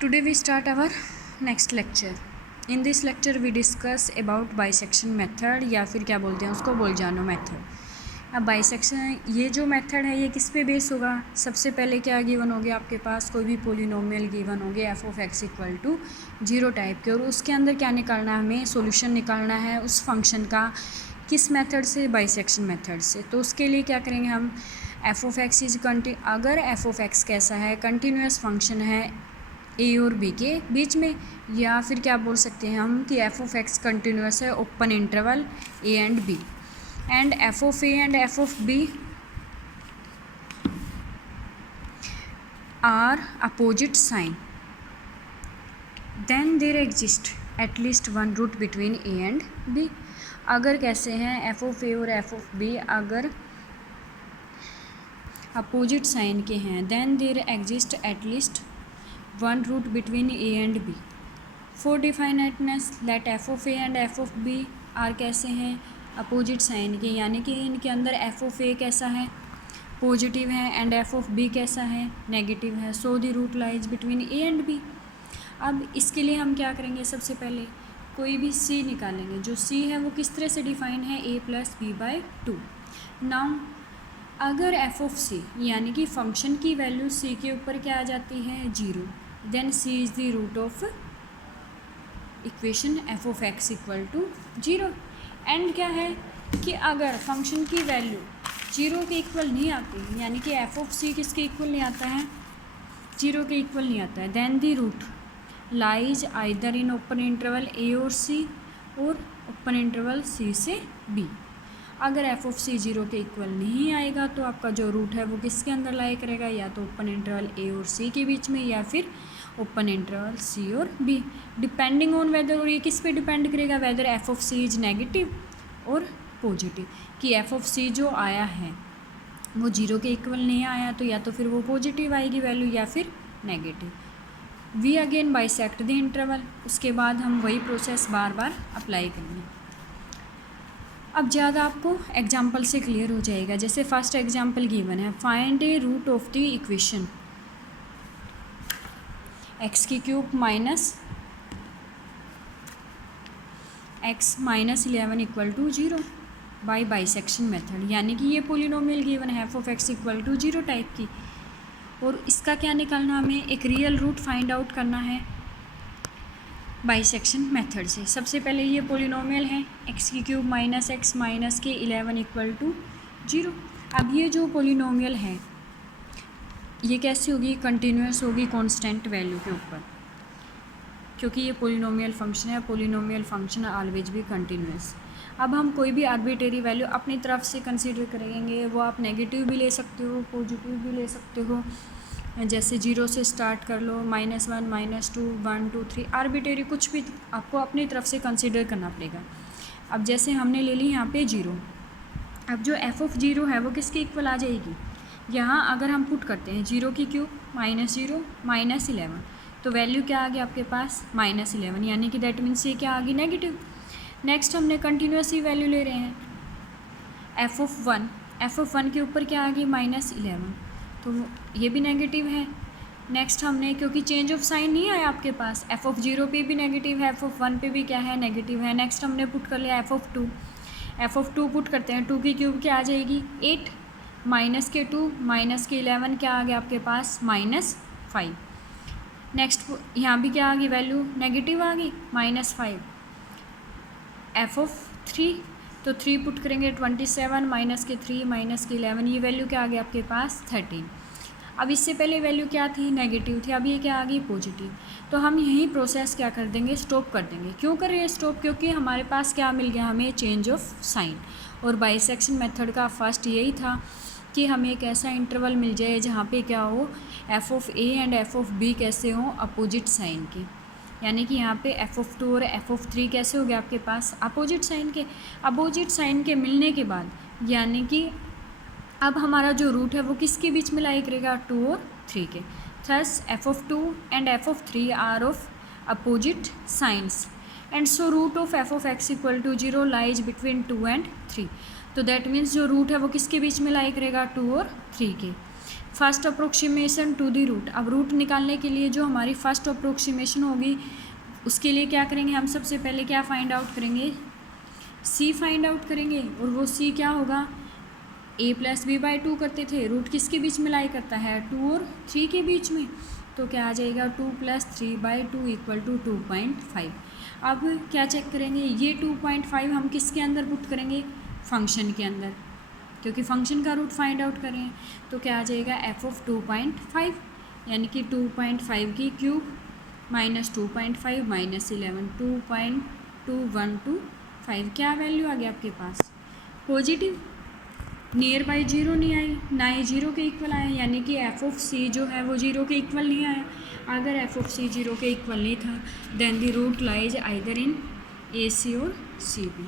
Today we start our next lecture. In this lecture we discuss about bisection method या फिर क्या बोलते हैं उसको बोलजानो मेथड। अब बाइसेक्शन ये जो मेथड है ये किस पे बेस होगा। सबसे पहले क्या गिवन हो गया आपके पास, कोई भी पोलिनोमियल गिवन हो गया f(x) = 0 टाइप के, और उसके अंदर क्या निकालना है, हमें सॉल्यूशन निकालना है उस फंक्शन का। किस मेथड से? बाइसेक्शन मेथड से। तो उसके लिए क्या करेंगे हम, f(x) अगर f(x) कैसा है, कंटिन्यूस फंक्शन है ए और बी के बीच में, या फिर क्या बोल सकते हैं हम कि f(x) कंटिन्यूस है open interval a and b, and f(a) and f(b) are opposite sign, then there exist at least one root between A and b. अगर कैसे हैं f(a) और f(b) अगर अपोजिट साइन के हैं, then there exist at least one root between A and B. For definiteness let f(a) and f(b) are कैसे हैं, opposite sign के, यानी कि इनके अंदर f(a) कैसा है, पॉजिटिव है, एंड f(b) कैसा है, नेगेटिव है। So the root lies between A and b. अब इसके लिए हम क्या करेंगे, सबसे पहले कोई भी c निकालेंगे। जो c है वो किस तरह से डिफाइन है, a + b/2। नाउ अगर f(c) यानी कि फंक्शन की वैल्यू c के ऊपर क्या आ जाती है, 0, then c is the root of equation f(x) = 0। And क्या है कि अगर फंक्शन की वैल्यू 0 के इक्वल नहीं आती, यानी कि f(c) किसके इक्वल नहीं आता है, 0 के इक्वल नहीं आता है, then the root lies either in open interval a और c और ओपन इंटरवल c से b। अगर f(c) 0 के इक्वल नहीं आएगा तो आपका जो रूट है वो किसके अंदर लाई करेगा, या तो ओपन इंटरवल a और c के बीच में, या फिर ओपन इंटरवल c और b, डिपेंडिंग ऑन वेदर। और ये किस पे डिपेंड करेगा, वेदर f(c) इज नेगेटिव और पॉजिटिव, कि f(c) जो आया है वो 0 के इक्वल नहीं आया तो या तो फिर वो पॉजिटिव आएगी वैल्यू या फिर negative. We again bisect the interval, उसके बाद हम वही प्रोसेस बार बार अप्लाई करेंगे। अब ज़्यादा आपको एग्जाम्पल से क्लियर हो जाएगा। जैसे फर्स्ट एग्जाम्पल गिवन है, find a root of the equation x³ minus x - 11 = 0 by bisection method. यानी कि ये पोलिनोमियल गिवन है f(x) = 0 टाइप की, और इसका क्या निकालना, हमें एक रियल रूट फाइंड आउट करना है बाइसेक्शन मेथड से। सबसे पहले ये पोलिनोमियल है x³ - x - 11 = 0। अब ये जो पोलिनोमियल है ये कैसी होगी, कंटिन्यूस होगी कांस्टेंट वैल्यू के ऊपर, क्योंकि ये पोलिनोमियल फंक्शन है। पोलिनोमियल फंक्शन ऑलवेज भी कंटिन्यूस। अब हम कोई भी आर्बिट्रेरी वैल्यू अपनी तरफ से कंसीडर करेंगे, वो आप नेगेटिव भी ले सकते हो, पॉजिटिव भी ले सकते हो। जैसे 0 से स्टार्ट कर लो, -1 -2 1 2 3, आर्बिट्रेरी कुछ भी आपको अपनी तरफ से कंसीडर करना पड़ेगा। अब जैसे हमने ले ली यहाँ पे 0, अब जो f(0) है वो किसके इक्वल आ जाएगी, यहाँ अगर हम पुट करते हैं 0³ -0 -11, तो वैल्यू क्या आ गई आपके पास, -11, यानी कि दैट मीन्स ये क्या आ गई, नेगेटिव। नेक्स्ट हमने कंटिन्यूस ही वैल्यू ले रहे हैं f(1) के ऊपर क्या आ गई, -11, तो ये भी नेगेटिव है। नेक्स्ट हमने, क्योंकि चेंज ऑफ साइन नहीं आया आपके पास, f(0) पे भी नेगेटिव है, f(1) पे भी क्या है, नेगेटिव है। नेक्स्ट हमने पुट कर लिया f(2) पुट करते हैं, 2 की क्यूब क्या आ जाएगी, 8, -2 -11 क्या आ गया आपके पास, -5। नेक्स्ट यहाँ भी क्या आ गई, वैल्यू नेगेटिव आ गई, -5। f(3) तो 3 पुट करेंगे, 27 -3 -11, ये वैल्यू क्या आ गई आपके पास, 13। अब इससे पहले वैल्यू क्या थी, नेगेटिव थी, अब ये क्या आ गई, पॉजिटिव। तो हम यही प्रोसेस क्या कर देंगे, स्टॉप कर देंगे। क्यों कर रहे हैं स्टॉप, क्योंकि हमारे पास क्या मिल गया, हमें चेंज ऑफ साइन। और बाइसेक्शन मेथड का फर्स्ट यही था कि हमें एक ऐसा इंटरवल मिल जाए जहाँ पे क्या हो, f(a) एंड f(b) कैसे हों, अपोजिट साइन के। यानी कि यहाँ पे f(2) और f(3) कैसे हो गए आपके पास, अपोजिट साइन के। अपोजिट साइन के मिलने के बाद यानी कि अब हमारा जो रूट है वो किसके बीच में लाई करेगा, 2 और 3 के। Thus f(2) and f(3) are of opposite signs, and so root of f(x) = 0 lies between 2 and 3। तो दैट मीन्स जो रूट है वो किसके बीच में लाई करेगा, 2 और 3 के। First approximation to the root. अब रूट निकालने के लिए जो हमारी फर्स्ट अप्रोक्सीमेशन होगी उसके लिए क्या करेंगे हम, सबसे पहले क्या फाइंड आउट करेंगे, सी फाइंड आउट करेंगे। और वो सी क्या होगा, a प्लस बी बाई 2 करते थे, रूट किसके बीच में लाई करता है, 2 और 3 के बीच में, तो क्या आ जाएगा 2 प्लस 3/2 इक्वल टू 2.5। अब क्या चेक करेंगे, ये 2.5 हम किसके अंदर पुट करेंगे, फंक्शन के अंदर, क्योंकि फंक्शन का रूट फाइंड आउट कर रहे हैं। तो क्या आ जाएगा f(2.5), यानी कि 2.5 की क्यूब माइनस 2.5 माइनस 11, 2.2125। क्या वैल्यू आ गया आपके पास, पॉजिटिव। नियर बाई जीरो नहीं आई, ना ही जीरो के इक्वल आया, यानी कि f(c) जो है वो जीरो के इक्वल नहीं आया। अगर f(c) जीरो के इक्वल नहीं था then the root lies either in AC और CB।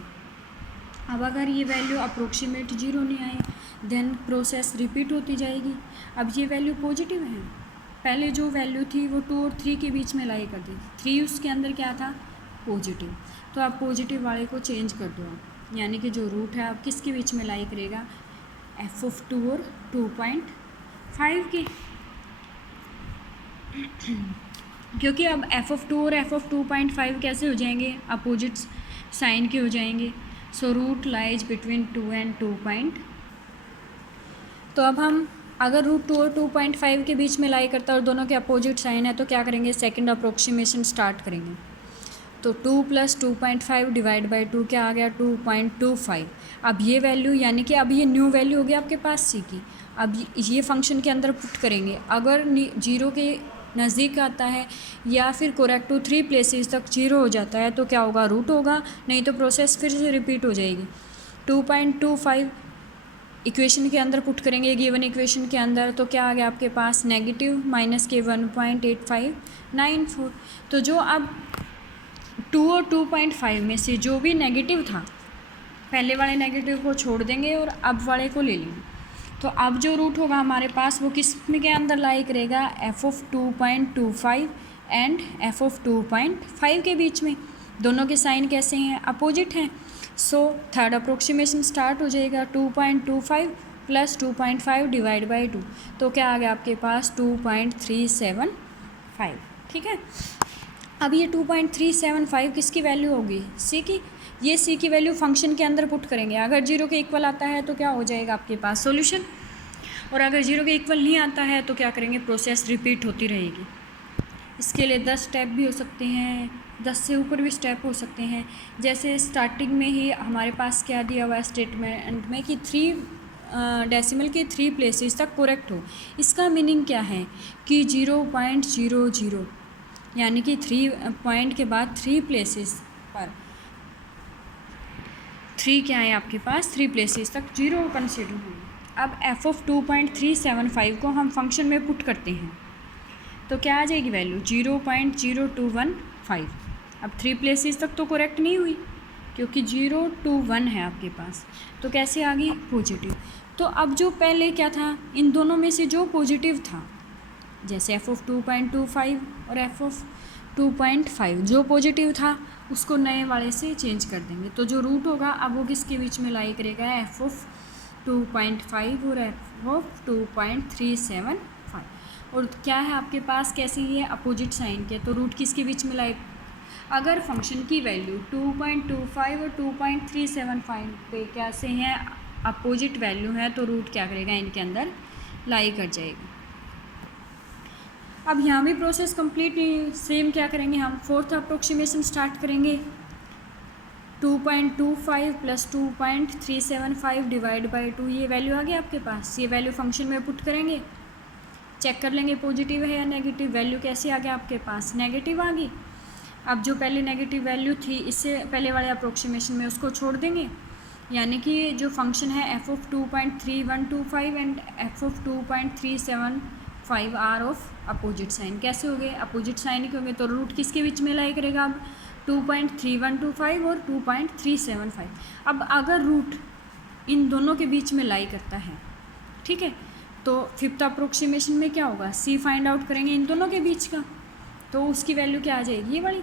अब अगर ये वैल्यू अप्रोक्सीमेट जीरो नहीं आई देन प्रोसेस रिपीट होती जाएगी। अब ये वैल्यू पॉजिटिव है, पहले जो वैल्यू थी वो 2 और 3 के बीच में लाई कर दी, 3 उसके अंदर क्या था, पॉजिटिव। तो आप पॉजिटिव वाले को चेंज कर दो आप, यानी कि जो रूट है आप किसके बीच में लाई करेगा, f(2) और 2.5 के, क्योंकि अब f(2) और f(2.5) कैसे हो जाएंगे, अपोजिट साइन के हो जाएंगे। So root lies between 2 and 2. तो अब हम अगर रूट 2 और 2.5 के बीच में लाई करता है और दोनों के अपोजिट साइन है तो क्या करेंगे, सेकंड अप्रोक्सीमेशन स्टार्ट करेंगे। तो 2 प्लस 2.5 डिवाइड बाई 2 क्या आ गया, 2.25। अब ये वैल्यू, यानी कि अब ये न्यू वैल्यू हो गया आपके पास सी की। अब ये फंक्शन के अंदर पुट करेंगे, अगर जीरो के नज़दीक आता है या फिर करेक्ट टू 3 प्लेसेस तक जीरो हो जाता है तो क्या होगा, रूट होगा, नहीं तो प्रोसेस फिर से रिपीट हो जाएगी। 2.25 इक्वेशन के अंदर पुट करेंगे, गिवन इक्वेशन के अंदर, तो क्या आ गया आपके पास, नेगेटिव माइनस के 1.8594। तो जो अब 2 और 2.5 में से जो भी नेगेटिव था, पहले वाले नेगेटिव को छोड़ देंगे और अब वाले को ले लेंगे। तो अब जो रूट होगा हमारे पास वो किस के अंदर लाई करेगा, f(2.25) एंड f(2.5) के बीच में। दोनों के साइन कैसे हैं, अपोजिट हैं। सो थर्ड अप्रोक्सीमेशन स्टार्ट हो जाएगा, 2.25 प्लस 2.5 डिवाइड बाई 2, तो क्या आ गया आपके पास 2.375। ठीक है, अब ये 2.375 किसकी वैल्यू होगी, सी की। ये सी की वैल्यू फंक्शन के अंदर पुट करेंगे, अगर जीरो के इक्वल आता है तो क्या हो जाएगा आपके पास सॉल्यूशन, और अगर जीरो के इक्वल नहीं आता है तो क्या करेंगे, प्रोसेस रिपीट होती रहेगी। इसके लिए 10 स्टेप भी हो सकते हैं, 10 से ऊपर भी स्टेप हो सकते हैं। जैसे स्टार्टिंग में ही हमारे पास क्या दिया हुआ है स्टेटमेंट में कि 3 डेसिमल के 3 प्लेसेस तक करेक्ट हो। इसका मीनिंग क्या है कि 0.00, यानी कि 3 पॉइंट के बाद 3 प्लेसेस पर 3 क्या है आपके पास, 3 प्लेसेस तक जीरो कंसिडर होंगे। अब f(2.375) को हम फंक्शन में पुट करते हैं तो क्या आ जाएगी वैल्यू, 0.0215। अब 3 प्लेसेस तक तो करेक्ट नहीं हुई क्योंकि 0 to 1 है आपके पास, तो कैसे आ गई, पॉजिटिव। तो अब जो पहले क्या था, इन दोनों में से जो पॉजिटिव था, जैसे f(2.25) और f(2.5) जो पॉजिटिव था उसको नए वाले से चेंज कर देंगे। तो जो रूट होगा अब वो किसके बीच में लाई करेगा, f(2.5) और f(2.375), और क्या है आपके पास, कैसे ये अपोजिट साइन के, तो रूट किसके बीच में लाई, अगर फंक्शन की वैल्यू 2.25 और 2.375 पे कैसे हैं, अपोजिट वैल्यू है, तो रूट क्या करेगा, इनके अंदर लाई कर जाएगा। अब यहाँ भी प्रोसेस कंप्लीट नहीं, सेम क्या करेंगे हम, फोर्थ अप्रोक्सीमेशन स्टार्ट करेंगे। 2.25 प्लस 2.375 डिवाइड बाई 2, ये वैल्यू आ गई आपके पास, ये वैल्यू फंक्शन में पुट करेंगे, चेक कर लेंगे पॉजिटिव है या नेगेटिव। वैल्यू कैसे आ गया आपके पास, नेगेटिव आ गई। अब जो पहले नेगेटिव वैल्यू थी इससे पहले वाले अप्रोक्सीमेशन में उसको छोड़ देंगे, यानी कि जो फंक्शन है f(2.3125) and f(2.375) are of opposite sign. कैसे हो गए, अपोजिट साइन के होंगे, तो रूट किसके बीच में लाई करेगा अब, 2.3125 और 2.375। अब अगर रूट इन दोनों के बीच में लाई करता है, ठीक है, तो फिफ्थ अप्रोक्सीमेशन में क्या होगा, सी फाइंड आउट करेंगे इन दोनों के बीच का, तो उसकी वैल्यू क्या आ जाएगी, ये वाली,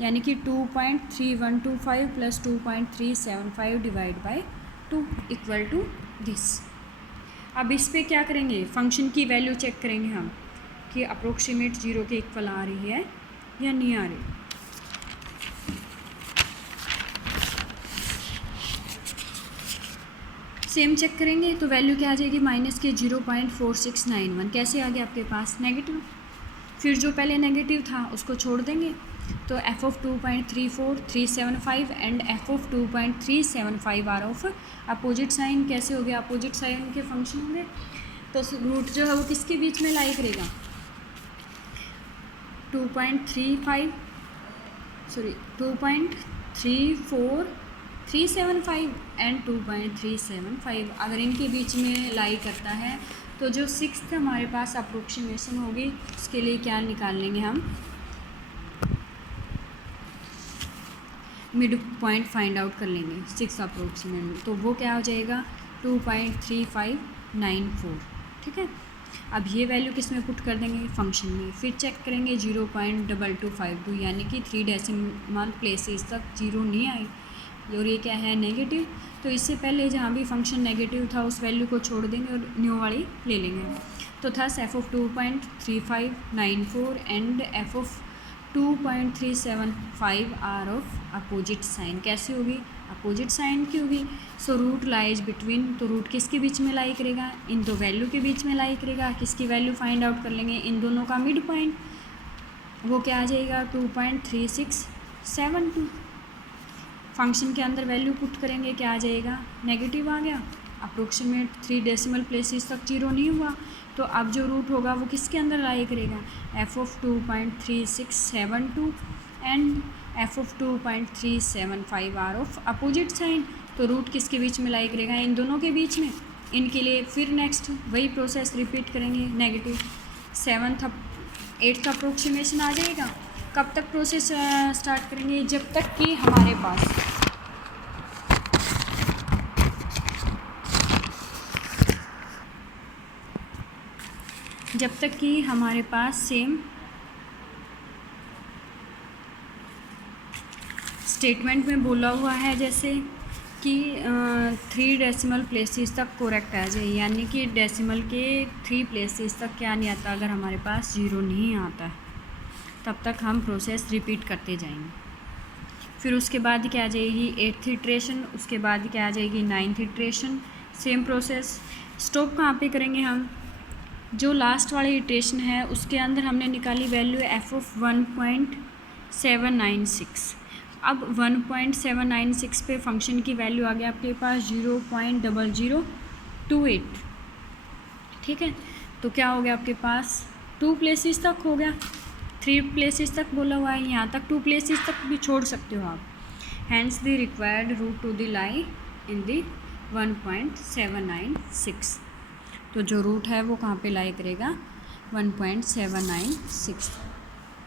यानी कि 2.3125 plus 2.375 divide by 2 equal to this. अब इस पे क्या करेंगे, फंक्शन की वैल्यू चेक करेंगे हम कि अप्रोक्सीमेट 0 के इक्वल आ रही है या नहीं आ रही। सेम चेक करेंगे तो वैल्यू क्या आ जाएगी, माइनस के 0.4691। कैसे आ गया आपके पास, नेगेटिव। फिर जो पहले नेगेटिव था उसको छोड़ देंगे, तो f of 2.34375 and f of 2.375 are of opposite sign. कैसे हो गया, अपोजिट साइन के फंक्शन होंगे, तो रूट जो है वो किसके बीच में लाई करेगा, 2.34375 एंड 2.375 अगर इनके बीच में लाई करता है तो जो सिक्स्थ हमारे पास अप्रोक्सीमेशन होगी उसके लिए क्या निकाल लेंगे हम, मिड पॉइंट फाइंड आउट कर लेंगे सिक्स अप्रोक्सीमेट, तो वो क्या हो जाएगा 2.3594। ठीक है, अब ये वैल्यू किस में पुट कर देंगे, फंक्शन में। फिर चेक करेंगे 0.2252 यानी कि 3 डेसिमल प्लेसेस तक 0 नहीं आई, और ये क्या है, नेगेटिव। तो इससे पहले जहाँ भी फंक्शन नेगेटिव था उस वैल्यू को छोड़ देंगे और न्यू वाली ले लेंगे। तो था f of 2.3594 and f of 2.375 are of opposite sign. कैसे होगी, अपोजिट साइन की होगी। सो रूट लाइज बिटवीन, तो रूट किसके बीच में लाई करेगा, इन दो वैल्यू के बीच में लाई करेगा। किसकी वैल्यू फाइंड आउट कर लेंगे, इन दोनों का मिड पॉइंट, वो क्या आ जाएगा 2.3672। फंक्शन के अंदर वैल्यू पुट करेंगे, क्या आ जाएगा, नेगेटिव आ गया। अप्रोक्सीमेट 3 डेसिमल प्लेसेस तक 0 नहीं हुआ, तो अब जो रूट होगा वो किसके अंदर लाई करेगा, f of 2.3672 and f of 2.375 are of opposite sign. तो रूट किसके बीच में लाई करेगा, इन दोनों के बीच में। इनके लिए फिर नेक्स्ट वही प्रोसेस रिपीट करेंगे, नेगेटिव 8th अप्रोक्सीमेशन आ जाएगा। कब तक प्रोसेस स्टार्ट करेंगे, जब तक कि हमारे पास सेम स्टेटमेंट में बोला हुआ है जैसे कि 3 डेसिमल प्लेसेस तक करेक्ट आ जाए, यानी कि डेसिमल के 3 प्लेसेस तक क्या नहीं आता, अगर हमारे पास 0 नहीं आता है तब तक हम प्रोसेस रिपीट करते जाएंगे। फिर उसके बाद क्या आ जाएगी 8th इटरेशन, उसके बाद क्या आ जाएगी 9th iteration. Same process. Stop कहाँ पे करेंगे हम, जो लास्ट वाली इटरेशन है उसके अंदर हमने निकाली वैल्यू एफ ऑफ 1.796। अब 1.796 पे फंक्शन की वैल्यू आ गया आपके पास 0.0028। ठीक है, तो क्या हो गया आपके पास 2 प्लेसेस तक हो गया, 3 प्लेसेस तक बोला हुआ है, यहाँ तक 2 प्लेसेस तक भी छोड़ सकते हो आप। Hence the required root to the lie in the 1.796। तो जो रूट है वो कहाँ पे लाई करेगा, 1.796।